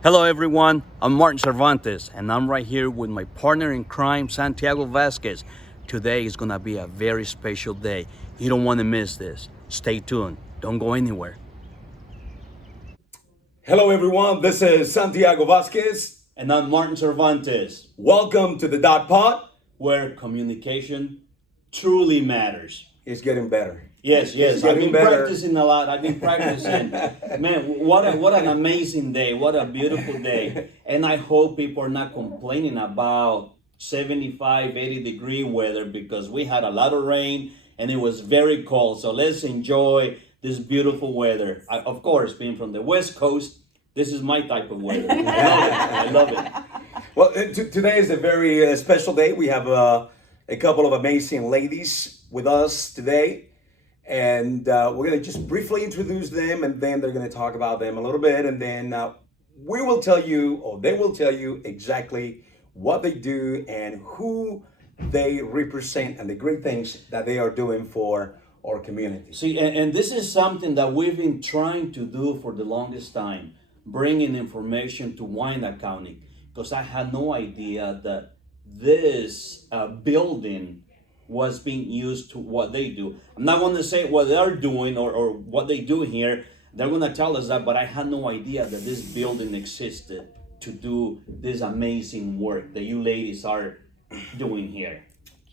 Hello everyone, I'm Martin Cervantes and I'm right here with my partner in crime, Santiago Vasquez. Today is gonna be a very special day. You don't wanna miss this. Stay tuned, don't go anywhere. Hello, everyone. This is Santiago Vasquez. And I'm Martin Cervantes, Welcome to the Dot Pod. where communication truly matters. It's getting better. Yes, It's I've getting been better. practicing a lot. I've been practicing. Man, what an amazing day. What a beautiful day. And I hope people are not complaining about 75, 80-degree weather because we had a lot of rain and it was very cold. So let's enjoy this beautiful weather. Of course, being from the West Coast, this is my type of weather. I love it. Well, today is a very special day. We have a couple of amazing ladies with us today. And we're going to just briefly introduce them, and then they're going to talk about them a little bit. And then we will tell you, or they will tell you exactly what they do and who they represent and the great things that they are doing for our community. See, and this is something that we've been trying to do for the longest time, bringing information to Wyandotte County, because I had no idea that this building was being used to what they do. I'm not going to say what they're doing or what they do here. They're going to tell us that, but I had no idea that this building existed to do this amazing work that you ladies are doing here.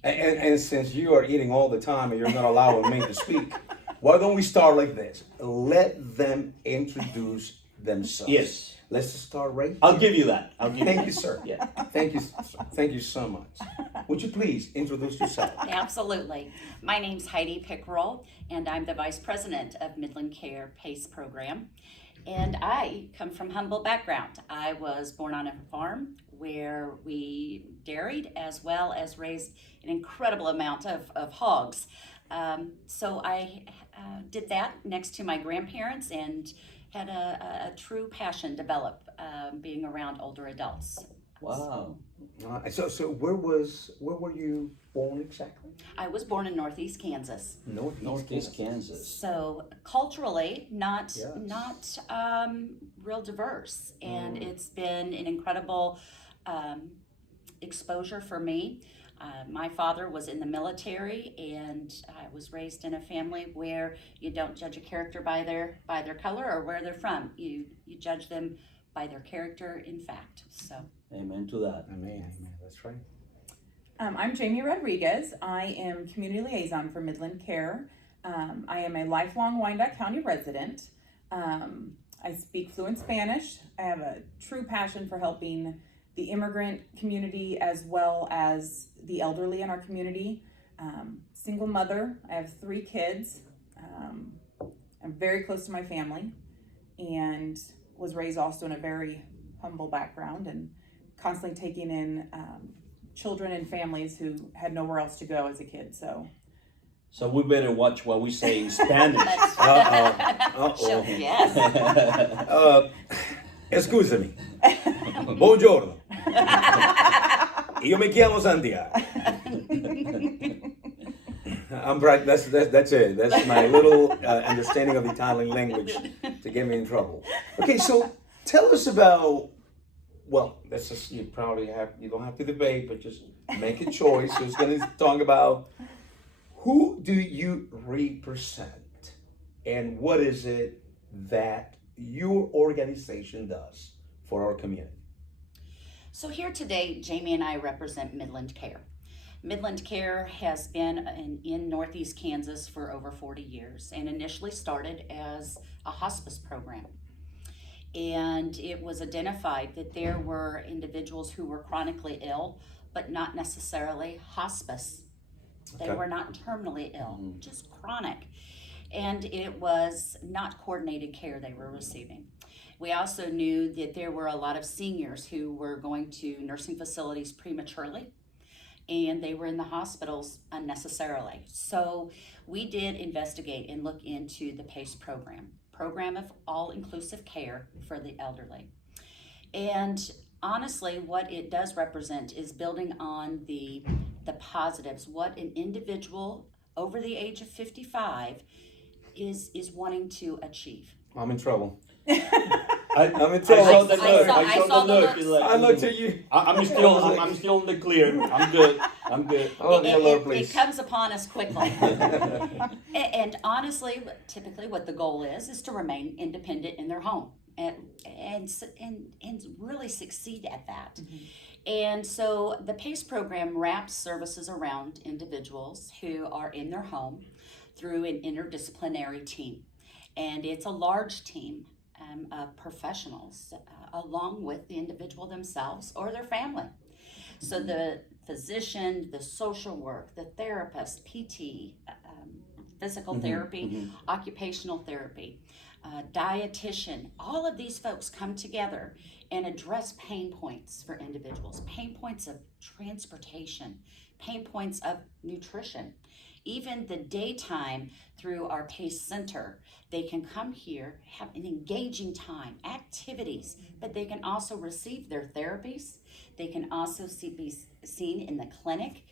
And since you are eating all the time and you're not allowing me to speak, why don't we start like this? Let them introduce themselves. Yes. Let's start right I'll here. give you that. Thank you, sir. Yeah. Thank you. Thank you so much. Would you please introduce yourself? Absolutely. My name's Heidi Pickerell, and I'm the Vice President of Midland Care PACE program. And I come from humble background. I was born on a farm where we dairied as well as raised an incredible amount of hogs. So I did that next to my grandparents and had a true passion develop being around older adults. Wow. So where were you born exactly? I was born in Northeast Kansas. Northeast Kansas. So culturally, not Yes. not real diverse, and it's been an incredible exposure for me. My father was in the military, and I was raised in a family where you don't judge a character by their color or where they're from. You judge them by their character, in fact. So. Amen to that. Amen. That's right. I'm Jamey Rodríguez. I am Community Liaison for Midland Care. I am a lifelong Wyandotte County resident. I speak fluent Spanish. I have a true passion for helping the immigrant community as well as the elderly in our community. Single mother. I have 3 kids. I'm very close to my family and was raised also in a very humble background and constantly taking in children and families who had nowhere else to go as a kid. So we better watch what we say in Spanish. Sure, yes. Excusami. Buongiorno. Io mi chiamo Santiago. I'm right. That's it. That's my little understanding of the Italian language to get me in trouble. Okay, so tell us about. Well, that's just you don't have to debate, but just make a choice. Who's going to talk about who do you represent, and what is it that your organization does for our community? So here today, Jamey and I represent Midland Care. Midland Care has been in Northeast Kansas for over 40 years and initially started as a hospice program. And it was identified that there were individuals who were chronically ill, but not necessarily hospice. They Okay. were not terminally ill, just chronic. And it was not coordinated care they were receiving. We also knew that there were a lot of seniors who were going to nursing facilities prematurely, and they were in the hospitals unnecessarily. So we did investigate and look into the PACE program of all-inclusive care for the elderly. And honestly, what it does represent is building on the positives, what an individual over the age of 55 is wanting to achieve. I'm in trouble. I'm in I saw trouble. the I look. saw- I I saw saw the the look. looks. It's like, I looked at you. I'm still in the clear. I'm good. I'm good. Oh, dear Lord, It please. comes upon us quickly. And honestly, typically what the goal is to remain independent in their home and really succeed at that. And so the PACE program wraps services around individuals who are in their home through an interdisciplinary team. And it's a large team of professionals along with the individual themselves or their family. So the physician, the social work, the therapist, PT, physical therapy, occupational therapy, dietitian, all of these folks come together and address pain points for individuals, pain points of transportation, pain points of nutrition. Even the daytime through our PACE Center, they can come here, have an engaging time, activities, but they can also receive their therapies. They can also be seen in the clinic.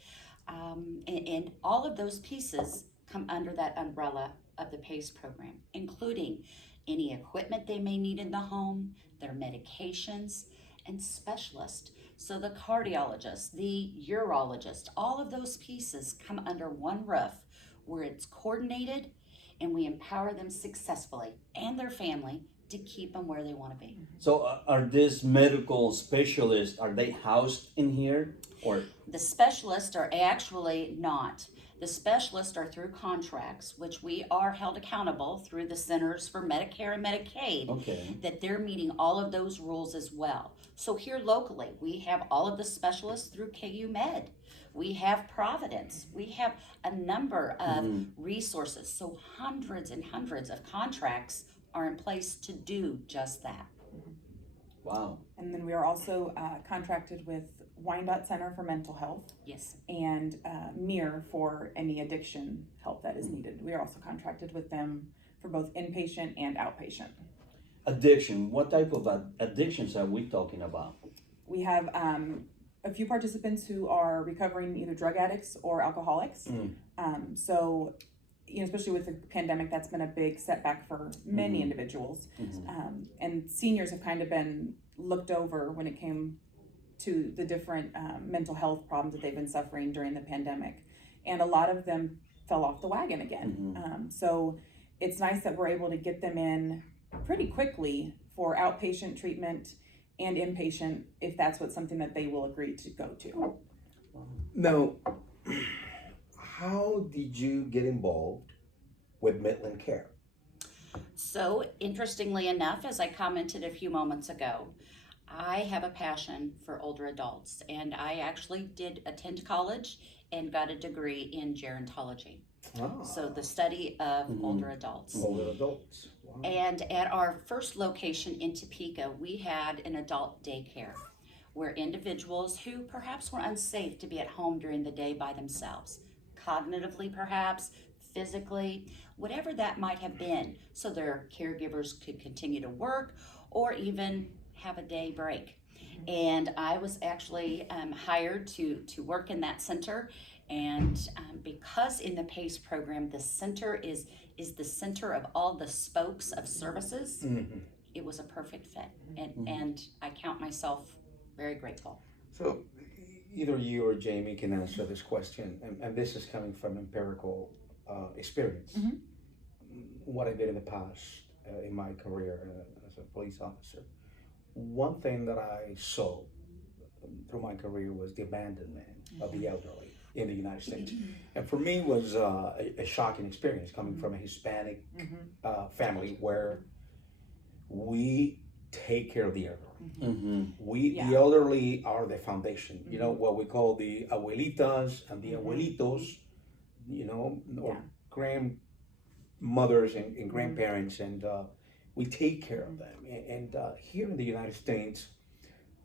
And all of those pieces come under that umbrella of the PACE program, including any equipment they may need in the home, their medications, and specialists. So the cardiologist, the urologist, all of those pieces come under one roof where it's coordinated and we empower them successfully and their family to keep them where they want to be. So are these medical specialists, are they housed in here or? The specialists are actually not. The specialists are through contracts, which we are held accountable through the Centers for Medicare and Medicaid, Okay. that they're meeting all of those rules as well. So here locally, we have all of the specialists through KU Med. We have Providence. We have a number of resources. So hundreds and hundreds of contracts are in place to do just that. Wow. And then we are also contracted with Wyandotte Center for Mental Health Yes. and MIR for any addiction help that is needed. We are also contracted with them for both inpatient and outpatient. Addiction. What type of addictions are we talking about? We have a few participants who are recovering either drug addicts or alcoholics. So, you know, especially with the pandemic, that's been a big setback for many individuals. And seniors have kind of been looked over when it came to the different mental health problems that they've been suffering during the pandemic. And a lot of them fell off the wagon again. So it's nice that we're able to get them in pretty quickly for outpatient treatment and inpatient if that's what's something that they will agree to go to. Now, how did you get involved with Midland Care? So, interestingly enough, as I commented a few moments ago, I have a passion for older adults, and I actually did attend college and got a degree in gerontology. So, the study of older adults. Older adults. Wow. And at our first location in Topeka, we had an adult daycare where individuals who perhaps were unsafe to be at home during the day by themselves, cognitively perhaps, physically, whatever that might have been, so their caregivers could continue to work or even have a day break. And I was actually hired to work in that center. And because in the PACE program, the center is the center of all the spokes of services, it was a perfect fit. And I count myself very grateful. So either you or Jamey can answer this question, and this is coming from empirical experience. What I did in the past in my career as a police officer. One thing that I saw through my career was the abandonment of the elderly in the United States. And for me was a shocking experience coming from a Hispanic family where we take care of the elderly. The elderly are the foundation. You know, what we call the abuelitas and the abuelitos, you know, or grandmothers and grandparents, and we take care of them. And here in the United States,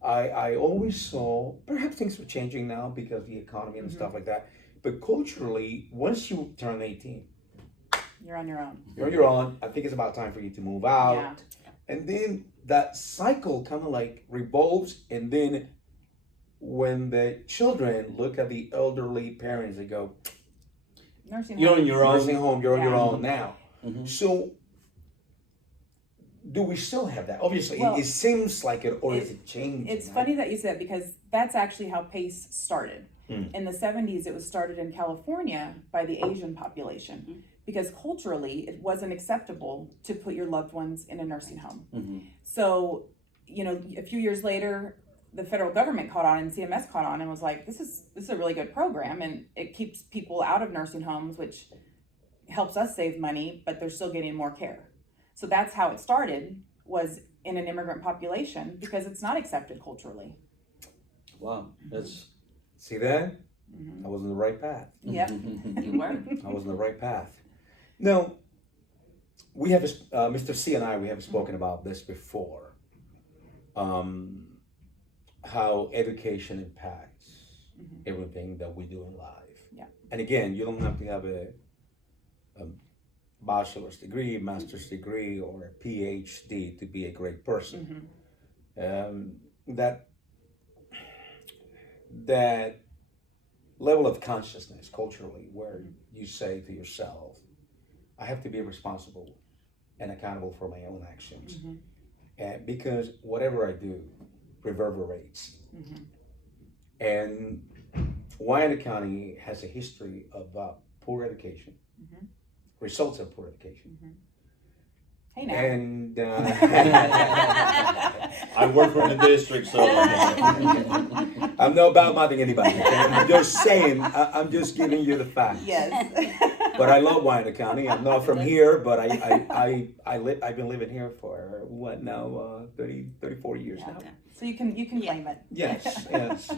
I always saw, perhaps things are changing now because of the economy and stuff like that, but culturally, once you turn 18, You're on your own. you're on your own. I think it's about time for you to move out. Yeah. And then that cycle kind of like revolves, and then when the children look at the elderly parents, they go, Nursing You're home. on your own. nursing home, you're on your Yeah. own now. So do we still have that? Obviously, Well, it seems like it, or is it changing? It's funny that you said, because that's actually how PACE started. Mm. In the 70s, it was started in California by the Asian population, because culturally it wasn't acceptable to put your loved ones in a nursing home. Mhm. So, you know, a few years later, the federal government caught on and CMS caught on and was like, this is a really good program, and it keeps people out of nursing homes, which helps us save money, but they're still getting more care. So that's how it started, was in an immigrant population, because it's not accepted culturally. Wow, that's See that? Mm-hmm. I was on the right path. Yep. You were. I was on the right path. Now, we have, Mr. C and I, we have spoken about this before. How education impacts everything that we do in life. Yeah. And again, you don't have to have a bachelor's degree, master's degree, or a PhD to be a great person. That level of consciousness culturally, where you say to yourself, I have to be responsible and accountable for my own actions. And because whatever I do reverberates. And Wyandotte County has a history of poor education, results of poor education. Hey now. And I work for the district, so I'm not bad-mouthing anybody. Okay? I'm just saying, I'm just giving you the facts. Yes. But I love Wyandotte County. I'm not from here, but I've been living here for what now, 34 years now. So you can claim it. Yes.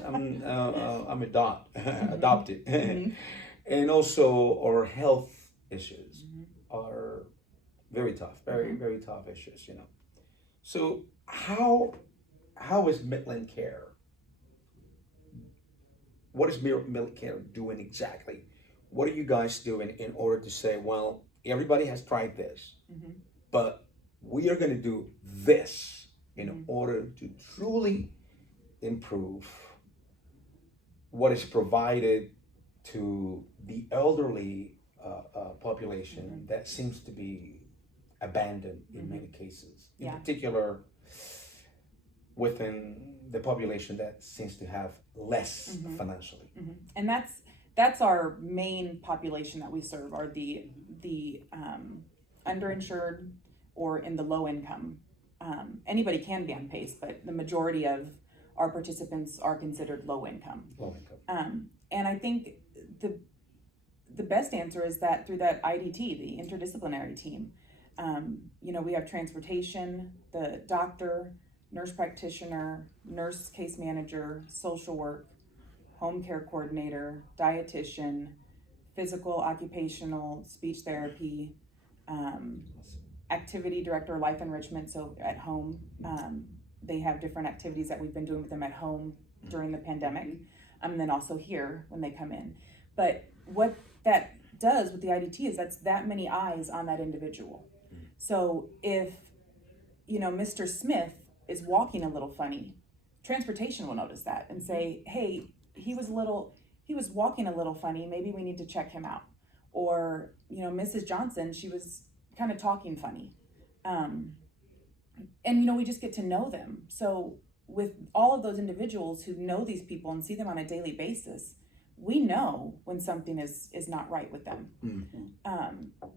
I'm adopted. And also our health issues are very tough, very tough issues, you know. So how is Midland Care? What is Midland Care doing exactly? What are you guys doing in order to say, well, everybody has tried this, but we are going to do this in order to truly improve what is provided to the elderly population that seems to be abandoned in many cases, in particular within the population that seems to have less financially. And that's our main population that we serve, are the underinsured or in the low income. Anybody can be on PACE, but the majority of our participants are considered low income. Low income. And I think the best answer is that through that IDT, the interdisciplinary team, you know, we have transportation, the doctor, nurse practitioner, nurse case manager, social work, home care coordinator, dietitian, physical, occupational, speech therapy, activity director, life enrichment. So at home, they have different activities that we've been doing with them at home during the pandemic, and then also here when they come in. But what that does with the IDT is that's that many eyes on that individual. So if, you know, Mr. Smith is walking a little funny, transportation will notice that and say, hey, he was walking a little funny, maybe we need to check him out. Or, you know, Mrs. Johnson, she was kind of talking funny. And, you know, we just get to know them. So with all of those individuals who know these people and see them on a daily basis, we know when something is not right with them.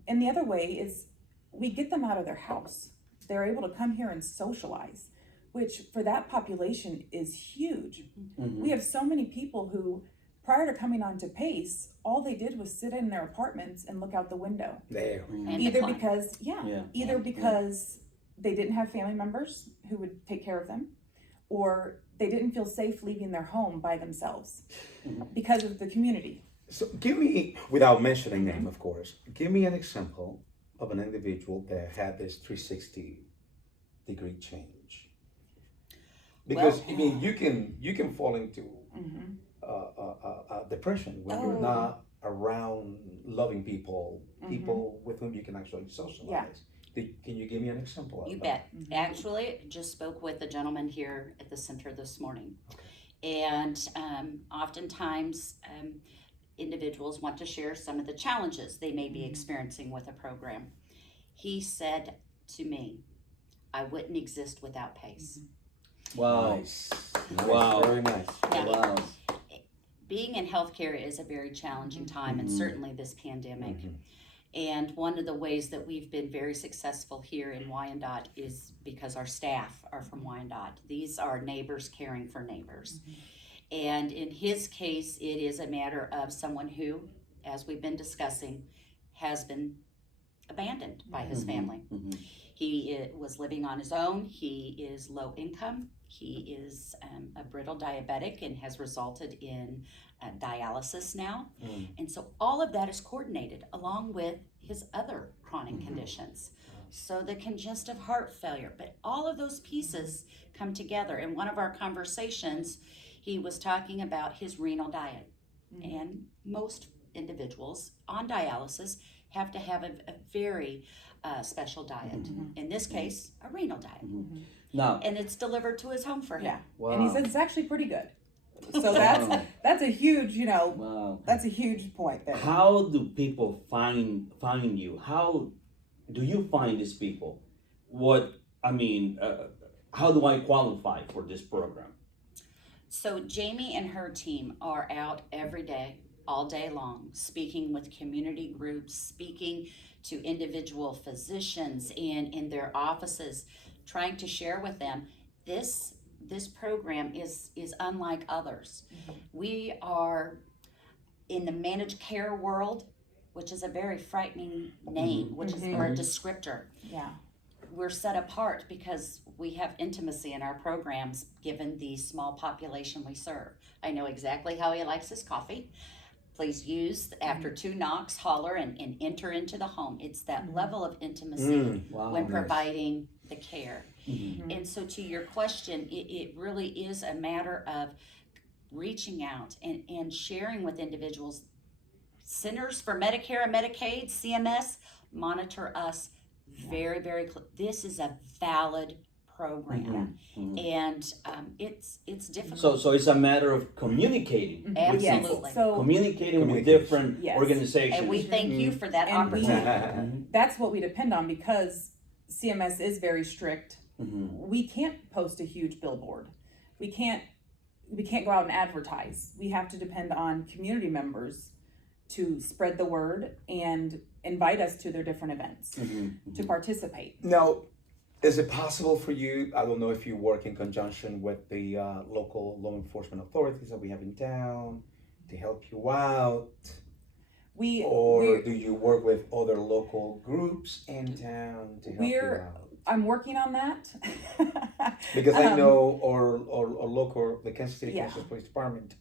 And the other way is we get them out of their house. They're able to come here and socialize, which for that population is huge. We have so many people who, prior to coming on to PACE, all they did was sit in their apartments and look out the window. There. Either because they didn't have family members who would take care of them, or they didn't feel safe leaving their home by themselves because of the community. So give me, without mentioning name, of course, give me an example of an individual that had this 360-degree change. Because I mean, you can fall into depression when you're not around loving people, people with whom you can actually socialize. Can you give me an example of You that? bet. Actually, just spoke with a gentleman here at the center this morning. And oftentimes individuals want to share some of the challenges they may be experiencing with a program. He said to me, I wouldn't exist without PACE. Wow. Nice. Wow. Very nice. Now, Wow. being in healthcare is a very challenging time, and certainly this pandemic. And one of the ways that we've been very successful here in Wyandotte is because our staff are from Wyandotte. These are neighbors caring for neighbors. And in his case, it is a matter of someone who, as we've been discussing, has been abandoned by his family. He was living on his own. He is low income. He is a brittle diabetic and has resulted in dialysis now. And so all of that is coordinated along with his other chronic conditions. So the congestive heart failure, but all of those pieces come together. In one of our conversations, he was talking about his renal diet. And most individuals on dialysis have to have a very special diet. In this case, a renal diet. Now, And it's delivered to his home for him. Yeah. wow. And he says it's actually pretty good. So Wow. that's a huge, Wow. that's a huge point there. How do people find you? How do you find these people? How do I qualify for this program? So Jamey and her team are out every day, all day long, speaking with community groups, speaking to individual physicians in their offices, trying to share with them this program is unlike others. We are in the managed care world, which is a very frightening name, which is or descriptor. Yeah. We're set apart because we have intimacy in our programs given the small population we serve. I know exactly how he likes his coffee. Please use after 2 knocks, holler and enter into the home. It's that level of intimacy Wow. when nice. providing the care. And so to your question, it really is a matter of reaching out and sharing with individuals. Centers for Medicare and Medicaid, CMS, monitor us very, very this is a valid program. And it's difficult. So it's a matter of communicating with Absolutely. people. So Communicating with Communication. different Yes. organizations. And we thank you for that And we- opportunity. that's what we depend on because CMS is very strict. We can't post a huge billboard. We can't go out and advertise. We have to depend on community members to spread the word and invite us to their different events to participate. Now, is it possible for you, I don't know if you work in conjunction with the local law enforcement authorities that we have in town to help you out? Or do you work with other local groups in town to help you out? I'm working on that. Because I know our local, the Kansas City Yeah. Kansas Police Department,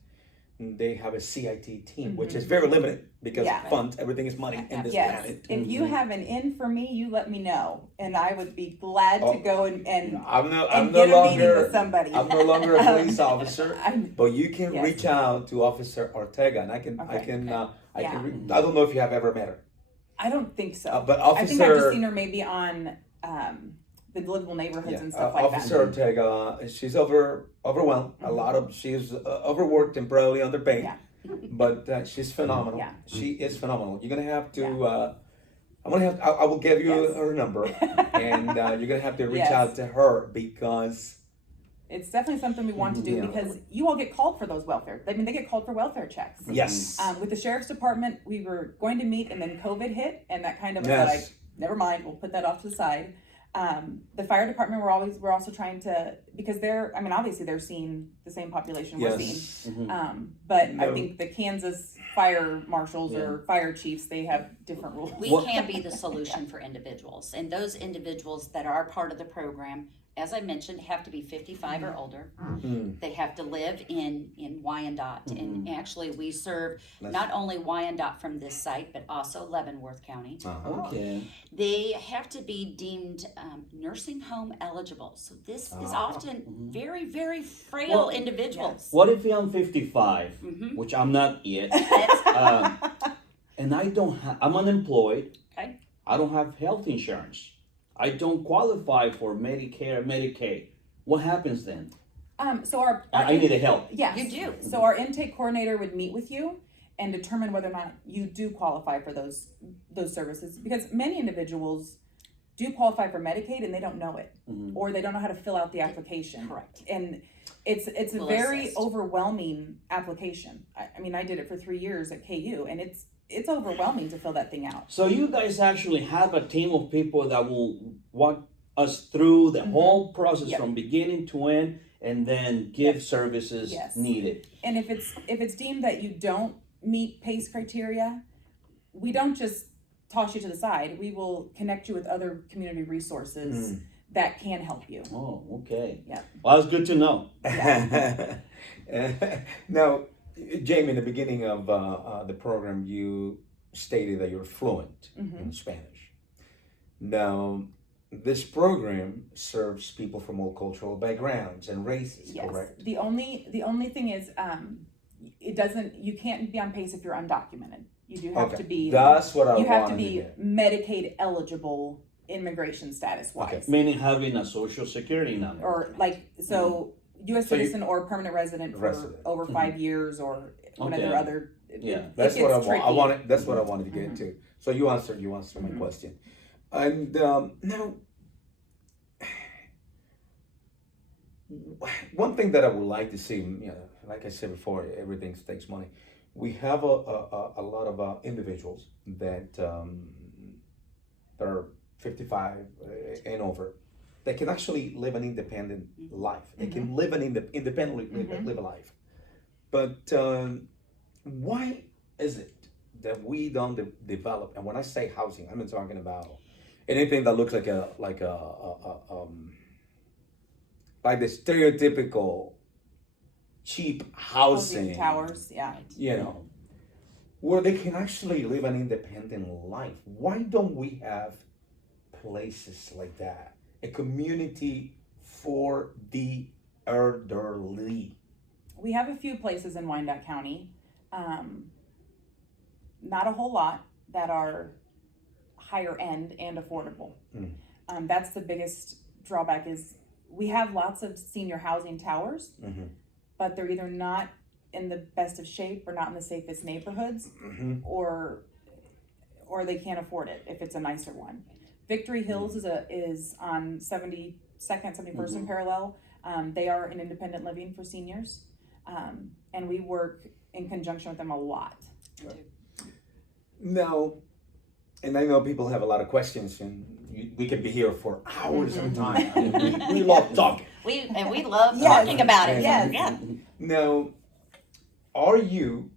they have a CIT team, which is very limited because Yeah. funds, everything is money in this Yes, planet. if you have an in for me, you let me know, and I would be glad to go and I'm no get a meeting longer with somebody. I'm no longer a police officer, I'm- but you can Yes. reach out to Officer Ortega, and I can I don't know if you have ever met her, I don't think so. but I think I've just Officer seen her maybe on the livable neighborhoods and stuff like Officer Ortega, she's overwhelmed. A lot of she's overworked and probably underpaid, Yeah. but she's phenomenal. Yeah. She is phenomenal. You're gonna have to. I will give you Yes. her number, and you're gonna have to reach Yes. out to her because. It's definitely something we want to do Yeah. because you all get called for those welfare. I mean, they get called for welfare checks. Yes. With the sheriff's department, we were going to meet, and then COVID hit, and that kind of was Yes. like, never mind, we'll put that off to the side. The fire department, we're also trying to, because obviously they're seeing the same population we're seeing. But I No. think the Kansas fire marshals or fire chiefs, they have different rules. We can be the solution for individuals, and those individuals that are part of the program, as I mentioned, have to be 55 or older. They have to live in Wyandotte, and actually we serve not only Wyandotte from this site, but also Leavenworth County. Okay. They have to be deemed nursing home eligible. So this is often very, very frail Well, individuals. What if I'm 55, which I'm not yet, and I'm unemployed. Okay. I don't have health insurance. I don't qualify for Medicare, Medicaid. What happens then? So our I need help. Yes. You do. So our intake coordinator would meet with you and determine whether or not you do qualify for those services, because many individuals do qualify for Medicaid and they don't know it, Mhm. or they don't know how to fill out the application. Correct. And it's a We'll very assist. overwhelming application. I mean, I did it for 3 years at KU, and it's overwhelming to fill that thing out. So you guys actually have a team of people that will walk us through the whole process Yep. from beginning to end, and then give services Yes. needed. And if it's deemed that you don't meet PACE criteria, we don't just toss you to the side. We will connect you with other community resources that can help you. Oh, okay. Yeah. Well, that's good to know. Now, Jamey, in the beginning of the program, you stated that you're fluent in Spanish. Now, this program serves people from all cultural backgrounds and races, Yes. correct? The only thing is, you can't be on PACE if you're undocumented. You do have to be. That's what I You have to wanted be get. Medicaid eligible immigration status wise. Meaning having a social security number. Or like, so U.S. So you- citizen or permanent resident for Resident. over 5 years, or one of Okay. their other. Yeah. That's what I gets want. I tricky. wanted. That's what I wanted to get into. So you answered my question. And now, one thing that I would like to see, like I said before, everything takes money. We have a lot of individuals that are 55 and over that can actually live an independent life. They can live independently live a life. But why is it that we don't develop? And when I say housing, I'm not talking about anything that looks like the stereotypical cheap housing towers, yeah. Where they can actually live an independent life. Why don't we have places like that? A community for the elderly. We have a few places in Wyandotte County, not a whole lot, that are higher end and affordable. That's the biggest drawback. Is we have lots of senior housing towers, but they're either not in the best of shape or not in the safest neighborhoods, or they can't afford it if it's a nicer one. Victory Hills is on 72nd, 71st and Parallel. They are an independent living for seniors, and we work in conjunction with them a lot. No, and I know people have a lot of questions, and we could be here for hours at a time. I mean, we love talking. We love talking about it. Yes. Yeah. Now, are you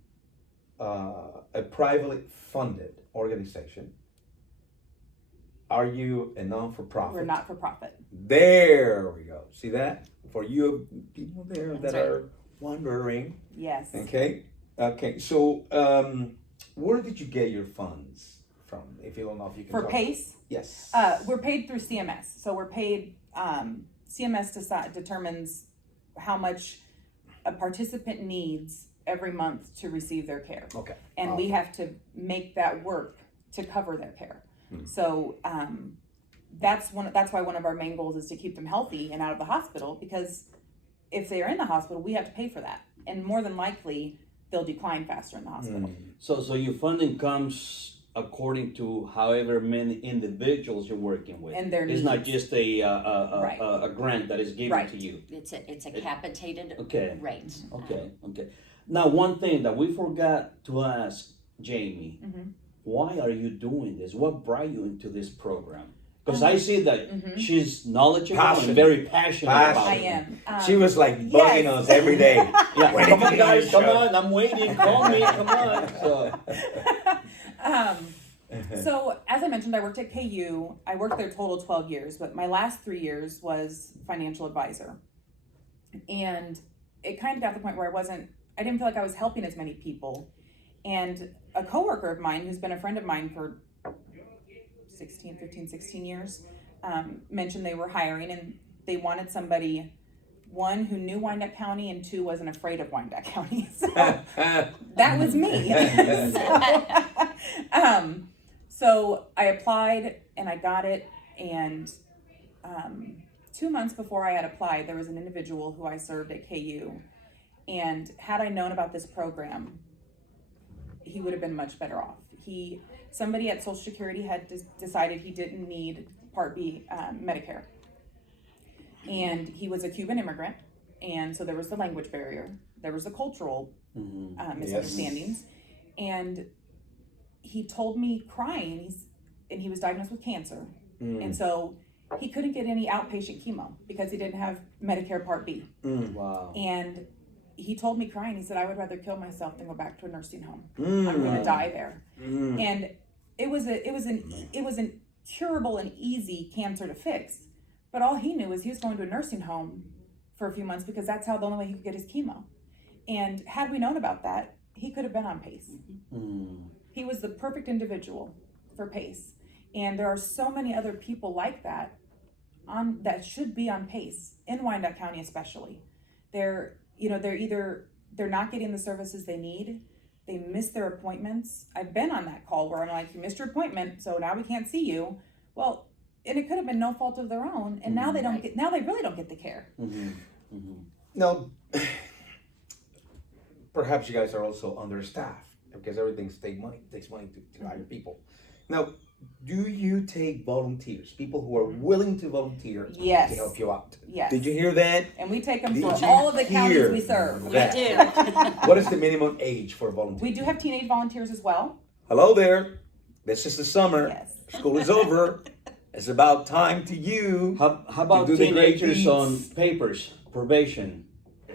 a privately funded organization? Are you a non-for-profit? We're not for profit. There we go. See that? For you people there that That's right. are wondering. Yes. Okay. So, where did you get your funds from? If you don't know, if you can For talk. PACE, Yes. we're paid through CMS. So we're paid, CMS determines how much a participant needs every month to receive their care. Okay. And we have to make that work to cover their care. So that's why one of our main goals is to keep them healthy and out of the hospital, because if they are in the hospital, we have to pay for that. And more than likely, they'll decline faster in the hospital. So your funding comes according to however many individuals you're working with. And their It's not needs. just a grant that is given Right. to you. It's a capitated Okay. rate. Okay. Now, one thing that we forgot to ask Jamey, why are you doing this? What brought you into this program? Because I see that she's knowledgeable Passionate. and very passionate about I it. am. She was like bugging yes. us every day. Yeah, When come did on, you get guys, your come show? on, I'm waiting. Call me, come on. So as I mentioned, I worked at KU. I worked there total 12 years, but my last 3 years was financial advisor. And it kind of got to the point where I didn't feel like I was helping as many people. And a coworker of mine, who's been a friend of mine for 15, 16 years, mentioned they were hiring and they wanted somebody, one, who knew Wyandotte County, and two, wasn't afraid of Wyandotte County. So that was me. So I applied and I got it, and 2 months before I had applied, there was an individual who I served at KU, and had I known about this program, he would have been much better off. Somebody at Social Security had decided he didn't need Part B Medicare. And he was a Cuban immigrant, and so there was the language barrier, there was the cultural misunderstandings, and he told me crying, and he was diagnosed with cancer, and so he couldn't get any outpatient chemo because he didn't have Medicare Part B. Wow. And he told me crying, he said, I would rather kill myself than go back to a nursing home. I'm going to die there. And it was an curable and easy cancer to fix. But all he knew was he was going to a nursing home for a few months because that's how the only way he could get his chemo. And had we known about that, he could have been on PACE. He was the perfect individual for PACE. And there are so many other people like that that should be on PACE in Wyandotte County, especially. They're not getting the services they need. They miss their appointments. I've been on that call where I'm like, you missed your appointment, so now we can't see you. Well, and it could have been no fault of their own, and now they really don't get the care. Now, perhaps you guys are also understaffed because everything takes money to hire people. Now, do you take volunteers, people who are willing to volunteer Yes. to help you out? Yes. Did you hear that? And we take them Did for you all of the counties hear we serve. We that? do. What is the minimum age for volunteers? We do have teenage volunteers as well. Hello there. This is the summer. Yes. School is over. It's about time to you. How about do the great teenagers deeds. on papers, probation?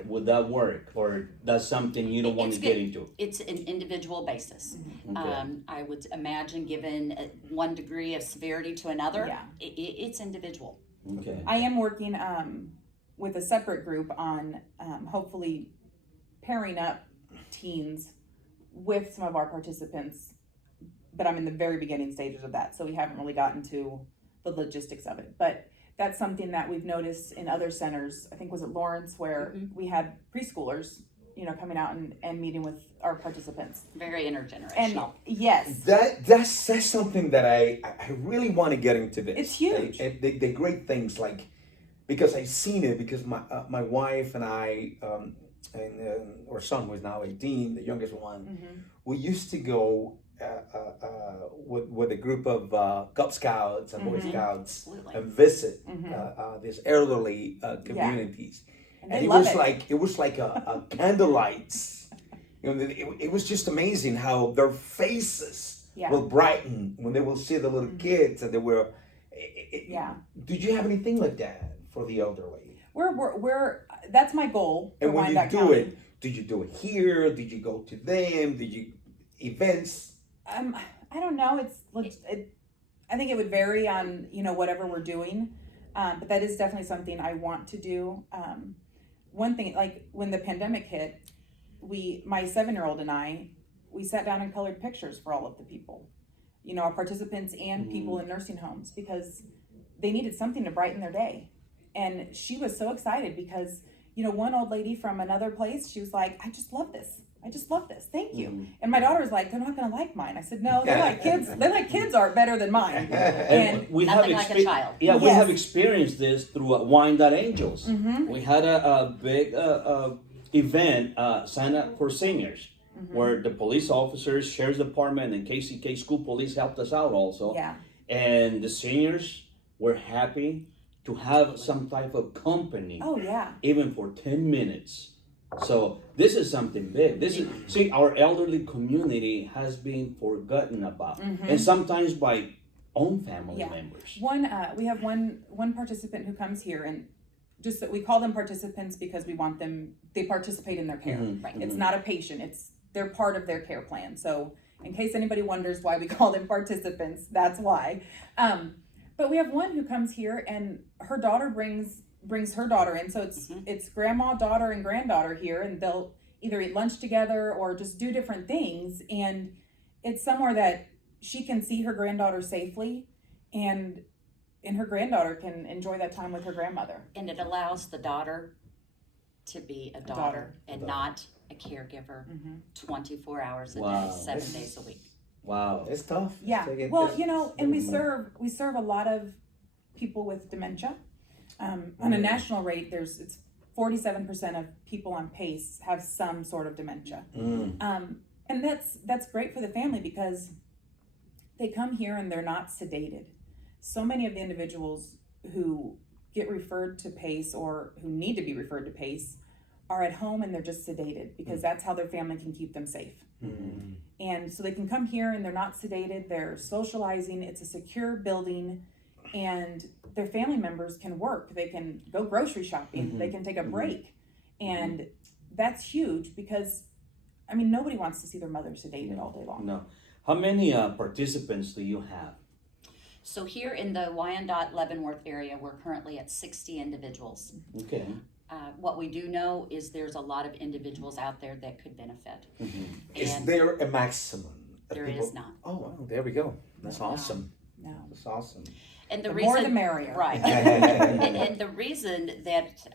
Would that work, or that's something you don't want to get into? It's an individual basis. Okay. I would imagine, given one degree of severity to another, Yeah. It's individual. Okay. I am working with a separate group on hopefully pairing up teens with some of our participants, but I'm in the very beginning stages of that, so we haven't really gotten to the logistics of it. But that's something that we've noticed in other centers. I think was it Lawrence where we had preschoolers, coming out and meeting with our participants. Very And intergenerational. yes, That's something that I really want to get into this. It's huge. The great things because I've seen it because my wife and I and our son who is now 18, the youngest one, we used to go with a group of Cub Scouts and Boy Scouts Absolutely. and visit these elderly communities. and And they it love was like a candlelights. It was just amazing how their faces Yeah. will brighten when they will see the little kids, and they were. Yeah. Did you have anything like that for the elderly? We're that's my goal. And for when you Wyandotte do County. it, did you do it here? Did you go to them? Did you events? I don't know. I think it would vary on whatever we're doing, but that is definitely something I want to do. One thing, like when the pandemic hit, my 7-year-old and I, we sat down and colored pictures for all of the people, our participants and people in nursing homes, because they needed something to brighten their day. And she was so excited because, one old lady from another place, she was like, I just love this. Thank you. And my daughter was like, they're not going to like mine. I said, no, they like kids art better than mine. And we nothing like a child. Yeah, we Yes. have experienced this through Wyandotte Angels. We had a big event, Sign Up for Seniors, where the police officers, sheriff's department, and KCK school police helped us out also. Yeah. And the seniors were happy to have some type of company, Oh, yeah. even for 10 minutes. So this is something big. Our elderly community has been forgotten about, and sometimes by own family Yeah. members. We have one participant who comes here, and just that we call them participants because we want them, they participate in their care. Right. It's not a patient, they're part of their care plan. So in case anybody wonders why we call them participants, that's why. But we have one who comes here, and her daughter brings her daughter in, so it's grandma, daughter, and granddaughter here, and they'll either eat lunch together or just do different things, and it's somewhere that she can see her granddaughter safely, and her granddaughter can enjoy that time with her grandmother. And it allows the daughter to be a daughter and not a caregiver 24 hours a Wow. day, 7 days a week. Wow. It's tough. Yeah, It's- well, it's- and we serve a lot of people with dementia. On a national rate, it's 47% of people on PACE have some sort of dementia. And that's great for the family because they come here and they're not sedated. so many of the individuals who get referred to PACE or who need to be referred to PACE are at home and they're just sedated because that's how their family can keep them safe. Mm-hmm. And so they can come here and they're not sedated, they're socializing, it's a secure building, and their family members can work, they can go grocery shopping, they can take a break. And that's huge because, I mean, nobody wants to see their mother sedated all day long. No. How many participants do you have? So here in the Wyandotte Leavenworth area, we're currently at 60 individuals. Okay. What we do know is there's a lot of individuals out there that could benefit. Is And there a maximum? Of there people? is not. Oh, wow, there we go. That's No. awesome. No. That's awesome. And the The reason, more the merrier. right? and the reason that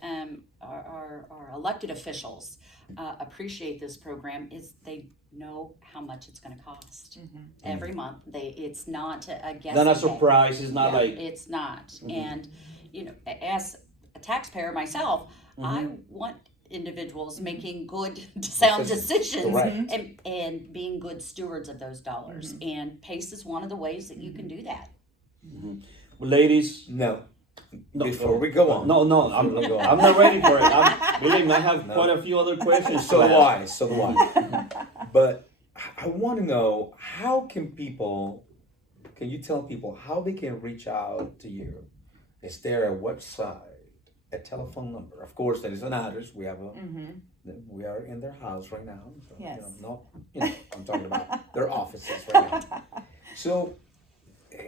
our elected officials appreciate this program is they know how much it's going to cost every month. It's not a guess. Not a surprise. It's not like. It's not. And you know, as a taxpayer myself, I want individuals making good, sound decisions Correct. and being good stewards of those dollars. And PACE is one of the ways that you can do that. Well, ladies. No. No, Before we go on. No, I'm not ready for it. Believe me, I have No. quite a few other questions. So to do ask. I. But I want to know, how can you tell people how they can reach out to you? Is there a website, a telephone number? Of course, there is an address. We have we are in their house right now. So, Yes. I'm talking about their offices right now. So,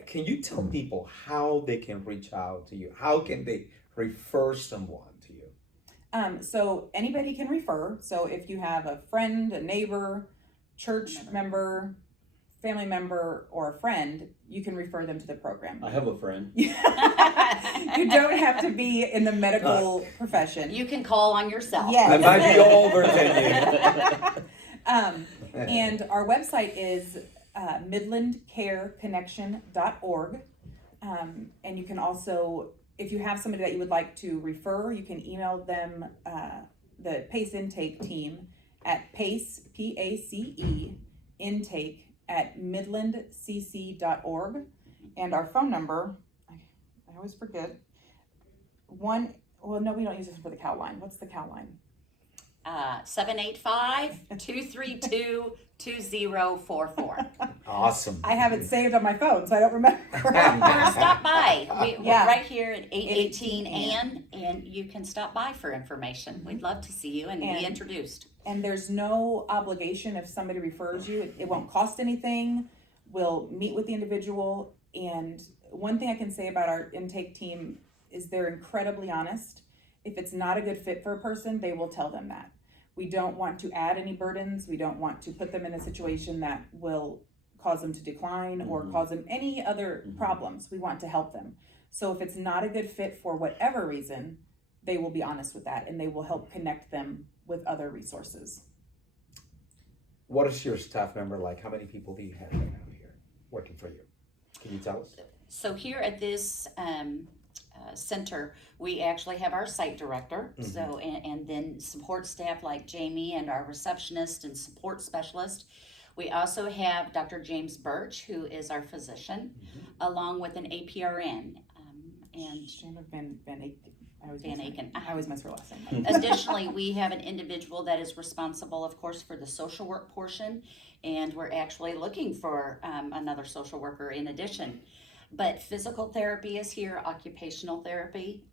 can you tell people how they can reach out to you? How can they refer someone to you? So anybody can refer. So if you have a friend, a neighbor, church member, family member, or a friend, you can refer them to the program. I have a friend. You don't have to be in the medical profession. You can call on yourself. Yes. I might be over 10 years. And our website is midlandcareconnection.org. And you can also, if you have somebody that you would like to refer, you can email them the PACE intake team at PACE, P-A-C-E, intake at midlandcc.org. And our phone number, I always forget, we don't use this for the cow line. What's the cow line? 785-232-2044. Awesome. I have it saved on my phone, so I don't remember. Or stop by. We're Yeah. right here at 818 Ann, and you can stop by for information. We'd love to see you and be And- introduced. And there's no obligation if somebody refers you. It won't cost anything. We'll meet with the individual. And one thing I can say about our intake team is they're incredibly honest. If it's not a good fit for a person, they will tell them that. We don't want to add any burdens. We don't want to put them in a situation that will cause them to decline or cause them any other problems. We want to help them. So if it's not a good fit for whatever reason, they will be honest with that and they will help connect them with other resources. What is your staff member like? How many people do you have right now here working for you? Can you tell us? So here at this center, we actually have our site director, so and then support staff like Jamey and our receptionist and support specialist. We also have Dr. James Birch, who is our physician, along with an APRN. And Van Aken. I always mess her last name. Additionally, we have an individual that is responsible, of course, for the social work portion, and we're actually looking for another social worker in addition. But physical therapy is here, occupational therapy.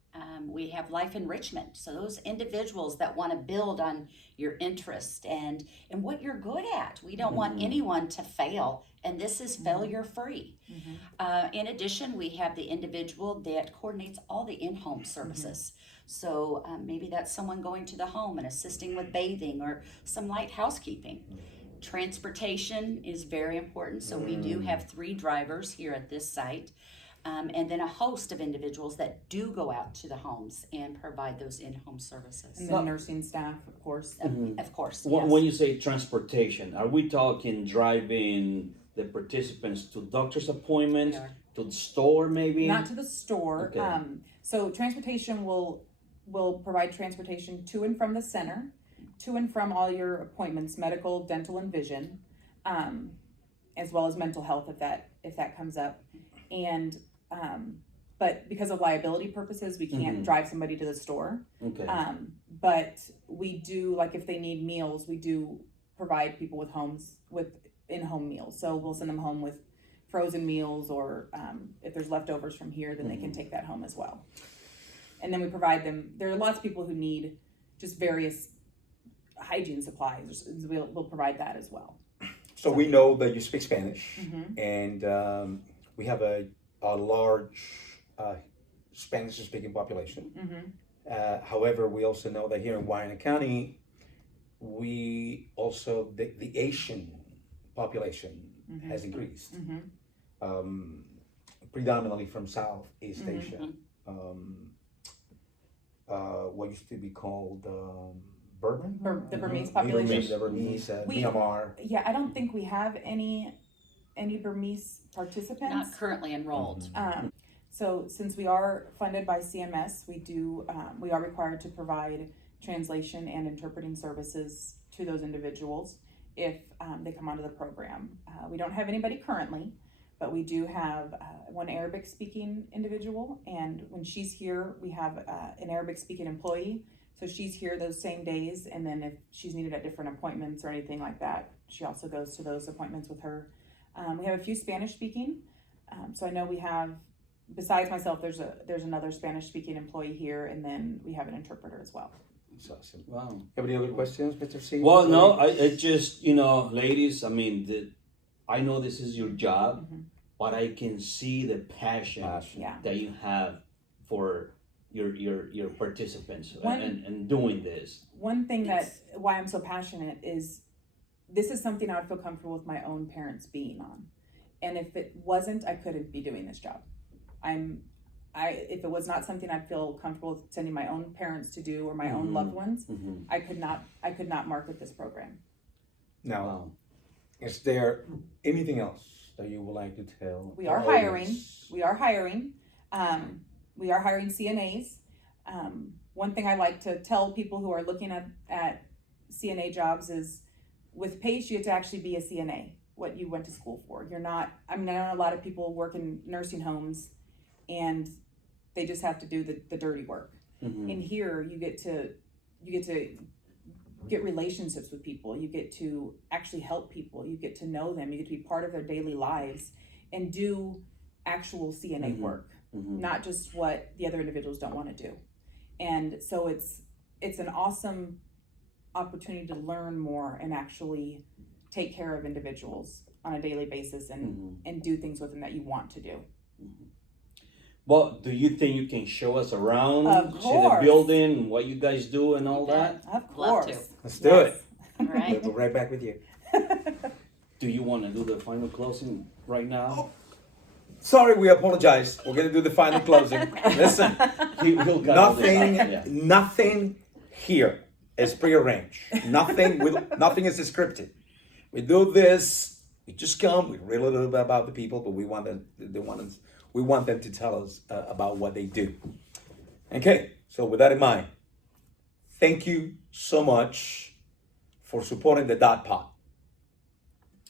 We have life enrichment. So those individuals that want to build on your interest and what you're good at. We don't want anyone to fail, and this is failure free. In addition, we have the individual that coordinates all the in-home services. So maybe that's someone going to the home and assisting with bathing or some light housekeeping. Transportation is very important. So we do have 3 drivers here at this site. And then a host of individuals that do go out to the homes and provide those in-home services. And the nursing staff, of course. Of course, When yes. when you say transportation, are we talking driving the participants to doctor's appointments, We are. to the store maybe? Not to the store. Okay. So transportation will provide transportation to and from the center, to and from all your appointments, medical, dental, and vision, as well as mental health if that comes up. And but because of liability purposes, we can't drive somebody to the store. Okay. But we do, like if they need meals, we do provide people with in-home meals. So we'll send them home with frozen meals, or if there's leftovers from here, then they can take that home as well. And then we provide them, there are lots of people who need just various hygiene supplies. We'll provide that as well. So we know that you speak Spanish, Mm-hmm. and we have a large Spanish-speaking population. Mm-hmm. However, we also know that here in Wayne County, the Asian population Mm-hmm. has increased, Mm-hmm. predominantly from Southeast Mhm. Asia. What used to be called Burma? The Burmese Mhm. population. The Burmese, We- Myanmar. Yeah, I don't think we have any Burmese participants. Not currently enrolled. So since we are funded by CMS, we are required to provide translation and interpreting services to those individuals if they come onto the program. We don't have anybody currently, but we do have one Arabic speaking individual, and when she's here, we have an Arabic speaking employee. So she's here those same days, and then if she's needed at different appointments or anything like that, she also goes to those appointments with her. We have a few Spanish speaking. So I know we have, besides myself, there's another Spanish speaking employee here, and then we have an interpreter as well. That's awesome. Wow. Have any other questions, Mr. C? Well, no, I just, ladies, I mean, I know this is your job, Mhm. but I can see the passion Yeah. that you have for your participants One- and doing this. One thing why I'm so passionate is this is something I would feel comfortable with my own parents being on. And if it wasn't, I couldn't be doing this job. If it was not something I'd feel comfortable with sending my own parents to do or my own loved ones, I could not market this program. Now, Wow. is there anything else that you would like to tell? We are our hiring. audience? We are hiring. We are hiring CNAs. One thing I like to tell people who are looking at CNA jobs is with PACE, you have to actually be a CNA, what you went to school for. You're not, I know a lot of people work in nursing homes and they just have to do the dirty work. Mhm. In here, you get to get relationships with people. You get to actually help people. You get to know them. You get to be part of their daily lives and do actual CNA Mhm. work, Mhm. not just what the other individuals don't want to do. And so it's an awesome opportunity to learn more and actually take care of individuals on a daily basis and do things with them that you want to do. Well, do you think you can show us around, Of see the course. building, what you guys do and all You bet. that? Of Love course. Let's do it. All right. We'll go right back with you. Do you want to do the final closing right now? Sorry, we apologize. We're gonna do the final closing. Listen, He'll got all this nothing, stuff, yeah. nothing here is prearranged. Nothing is scripted. We do this. We just come. We read a little bit about the people, but we want them to tell us about what they do. Okay, so with that in mind, thank you so much for supporting the Dot Pod.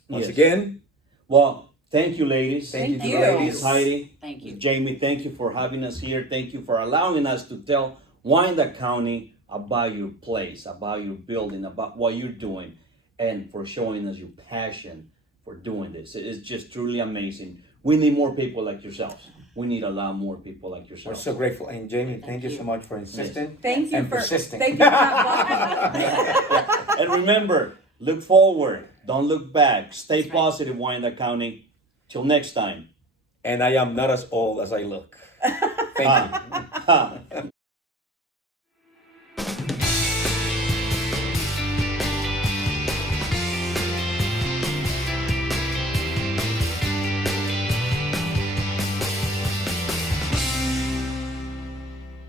Once Yes. again, Well, thank you, ladies. thank you to the you. ladies. Heidi, Thank you. Jamie, thank you for having us here. Thank you for allowing us to tell Wyandotte County about your place, about your building, about what you're doing, and for showing us your passion for doing this. It's just truly amazing. We need more people like yourselves. We need a lot more people like We're yourselves. so grateful. And Jamie, thank you you. so much for insisting. Thank you And for persisting. Thank you for not blocking me. And remember, look forward. Don't look back. Stay That's right. positive, Wyandotte County. Till next time. And I am not as old as I look. Thank you. Ha.